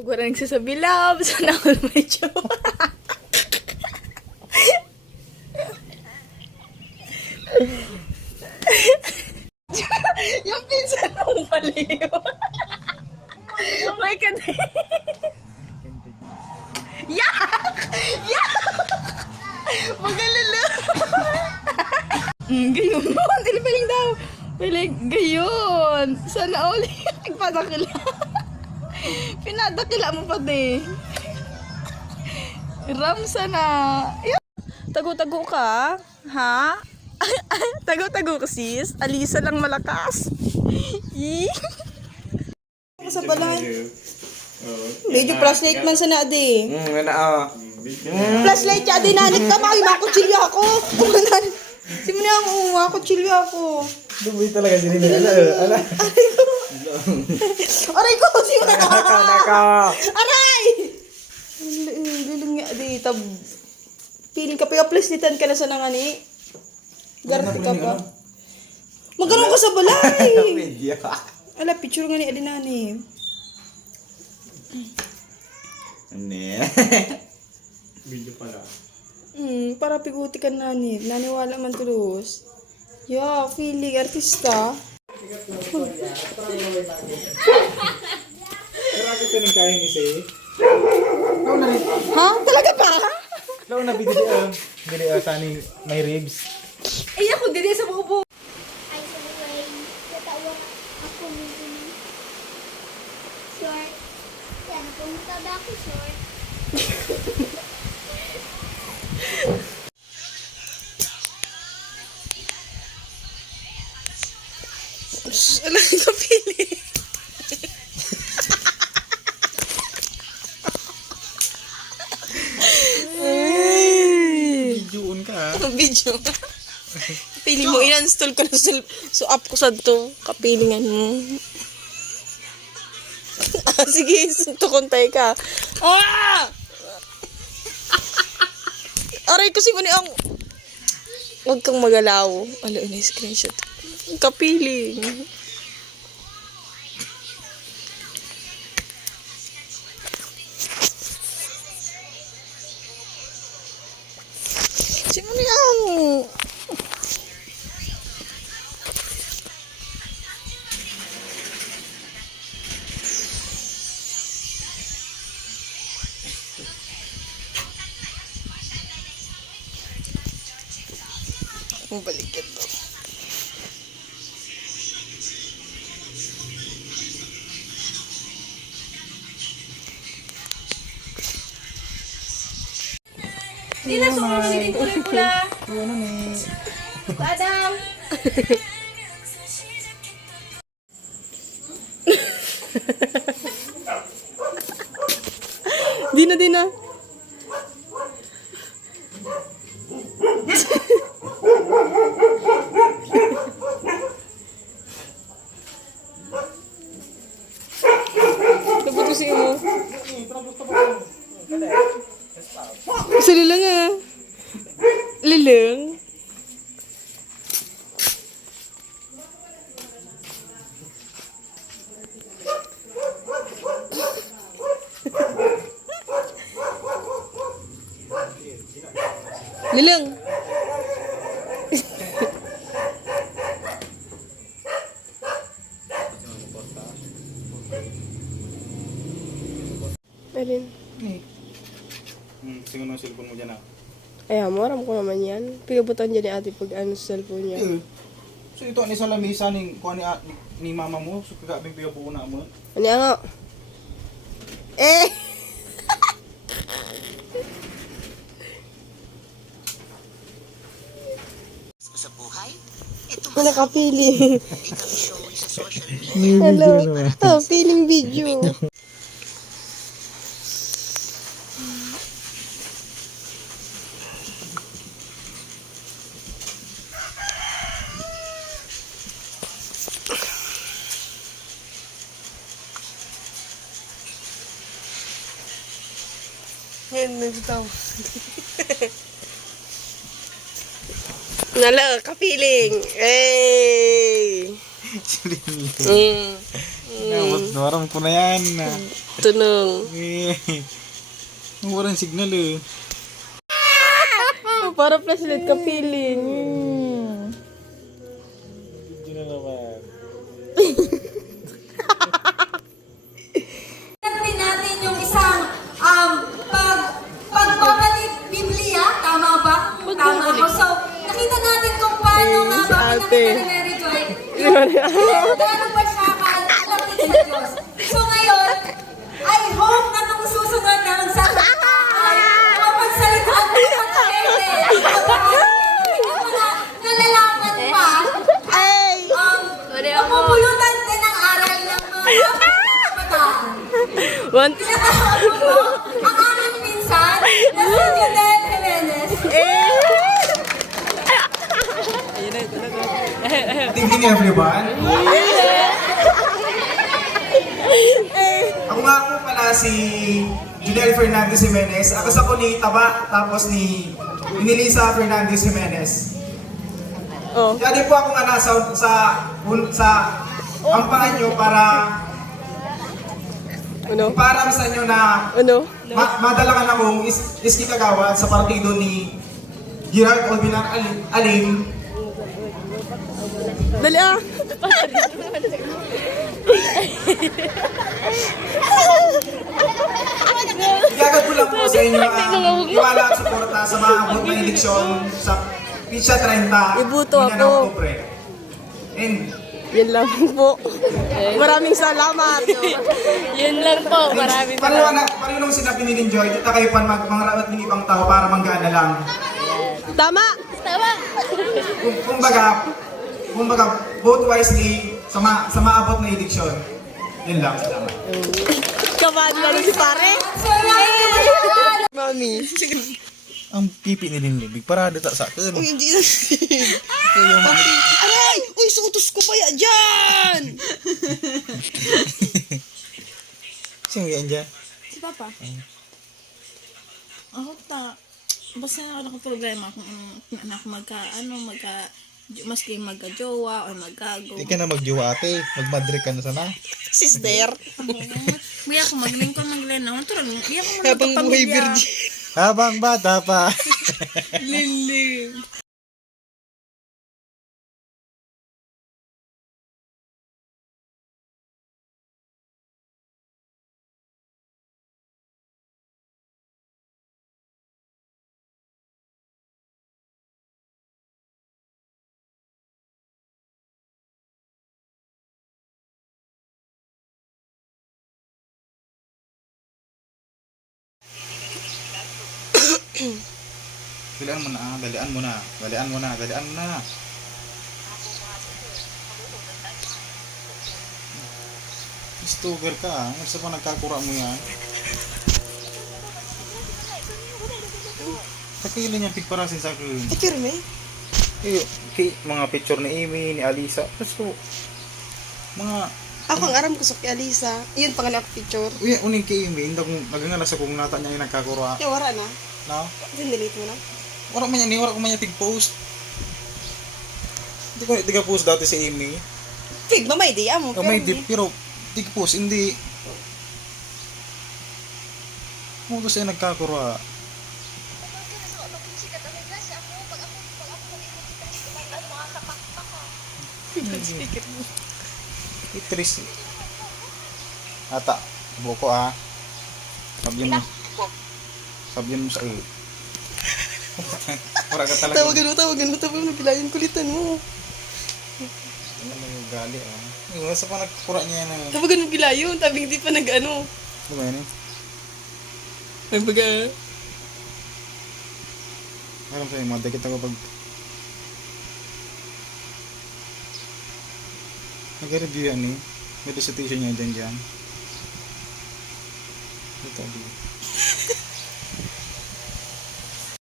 Pag wala nagsasabi, love, sana all may jowa. Yung pinsan mong maliw. May kadin. Yak! Yak! Magalala. Gayon mo. Dili paling daw. Piling, gayon. Sana all nagpadakila. Pinadakila mo pa di. Ramsa na. Tago-tago ka? Ha? Tago-tago ka sis? Alisa lang malakas. Sa balay. Medyo flashlight man sana adi. Flashlight ya adi nanik ka. Bakit makakutsilyo ako? Simula ako, makakutsilyo ako. Dumoy talaga si Nini. Ala. Aray ko! Simula ako! Naka. Aray! Lulung nga di. Piling ka pa plaslitan ka na sa nangani. Garti ka pa. Magkaroon ka sa balay. Ala, picture nga ni Alinani. Video pala. Para piguti ka nani. Naniwala man tulus. Feeling artista. Pero ako ito nagkayang isa eh. Ha? Talaga ba? Laon na video sani may ribs. Ay, ako din sa bubo. Ay, sabay, natawa ako nito. Short. Yan, pumunta ba ako short? Alam ko pili. Videoon ka ha. Video. Pili mo, in-install ko na so app ko sa to. Kapilingan mo. Sige, tukuntay ka. Aray kasi mo ni ang... Huwag kang magalaw. Alo, ina-screenshot. Kapiling. Sino ni ang... Balikin to. Hindi na sumunod din pula-pula. Ano ni? Padang. Di na. Naputusin mo. Sa lilang ah. Lilang. Lilang. Alin? Siguro ng cellphone mo dyan ah. Ay, aram ko naman yan. Pigabutan dyan ni ate pag ano sa cellphone niya. So ito ni sa lamisa ni kuha ni mama mo. So kagabing pigabuo na mo. Ano nga? Eh! Sa buhay, ito Nakapili. show sa social media. Hello. Oh, feeling video. Ngayon, nagtataw. Nala, kapiling. Hey! Naram ko na yan. Tunong. Walang signal eh. Para flashlight ka feeling. Hindi na naman. Natin natin yung isang pagbabalik Biblia, tama ba? Tama ako. So, nakita natin kung paano nga ba pinakita ni Mary Joy gaano ba siya kalapit sa Diyos. So ngayon, I hope na nung susunod na magsasalita ay mapagsalitaan mo sa kete. Hindi mo na nalalaman pa at mapupulutan din ang aral ng mga kabataan. One, Pinatawag mo ang aming pinsan na si Junel Jimenez. Good evening everyone. Ako nga po pala si Junel Fernandez Jimenez. Ako sa ni Taba, tapos ni Lisa Fernandez Jimenez. oh. Kaya din po ako nga nasa sa kampangan nyo para Ano? iparamsan nyo na Ano? madalakan akong iski kagawad sa partido ni Gerald Olbinar Aling. Dali ah! Igagad ko lang po sa inyo ang iwala at suporta sa mga abot na eleksyon sa Pitsa 30 Ibuto Mindanao, ako. Oktubre. And Yan lang po. Maraming salamat. Yan lang po. Maraming salamat. pareho nung sinabi ni Linjoy, dito kayo pan mangarapat ng ibang tao para manggana lang. Tama! Tama! Kumbaga, vote wisely sa maabot na eleksyon. Yun lang, salamat. Kabahan na rin si pare. Mami. Ang pipi ni Linlig, para dito sa akin. Uy, hindi na. Aray! Uy, sutos ko pa yan dyan! Sino yan dyan? Si Papa. Ako ta. Basta ako problema kung anak maski magka-jowa o magkago. Hindi ka na magjiwa ate, magmadre ka na sana. Sister. May ako maglingkon maglenaw. Turang, may ako Habang buhay virgin. Habang bata pa. Liling. Dalian mo na, dalian mo na, dalian mo na, dalian mo na. Stalker ka, ano pa nagkakura mo yan? Kakailan yung pigparasin sa akin. Ikirme? Mga picture ni Amy, ni Alisa, tapos ko, mga, Ako ang aram ko sa kay Alisa. Iyon panganak picture. uning kay Amy, hindi akong nagangalas akong nata niya yung nagkakura. Kaya wala na. No? Dindelete mo na. Wala ko man yan tig-post. Hindi ka post dati si Amy. Fig, may idea mo. May dip, pero tig-post, hindi. Mo kasi nagkakura. Itris. Ata, buko ah. Sabihin mo sa iyo. Wala ka talaga. Tawagan mo. Nagilayan kulitan mo. Ano yung gali ah. Yung sa pa nagkura niya na. Tawagan mo gilayon. Tabing hindi pa nag-ano. Ano ba yan eh? May baga. Alam sa'yo, mga dakit ako pag... Nag-review yan eh. May dissertation niya dyan. Ito, di.